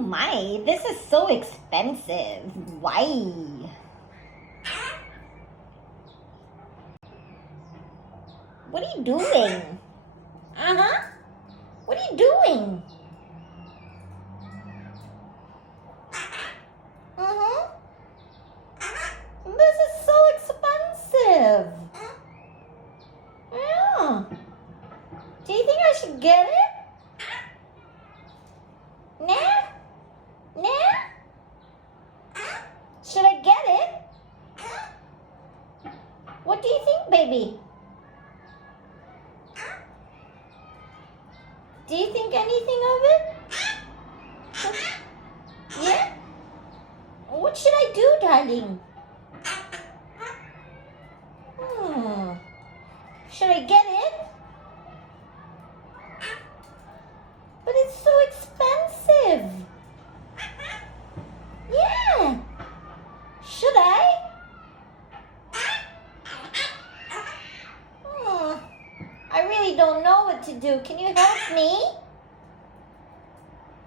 Oh my, this is so expensive. Why? What are you doing? Uh-huh. What are you doing? Uh-huh. This is so expensive. Yeah. Do you think I should get it? Nah? Nah? Should I get it? What do you think, baby? Do you think anything of it? Yeah? What should I do, darling? Should I get it? But it's so expensive. Yeah. Should I? I really don't know what to do. Can you help me?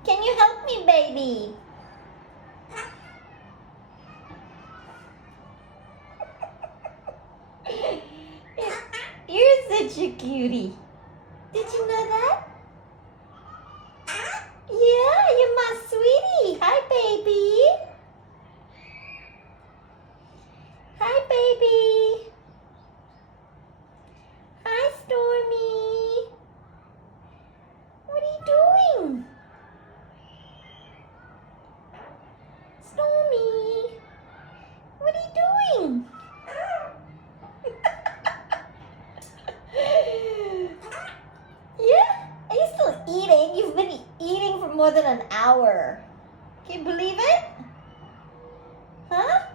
Can you help me, baby? You're such a cutie. Did you know that? Yeah, you're my sweetie. Hi, baby. Hi, baby. Hi, Stormy. What are you doing? Stormy. What are you doing? Yeah? Are you still eating? You've been eating for more than an hour. Can you believe it? Huh?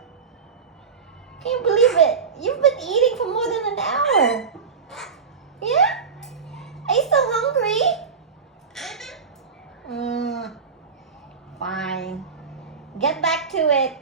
Can you believe it? You've been eating for more than an hour. Yeah? Are you still hungry? Fine. Get back to it.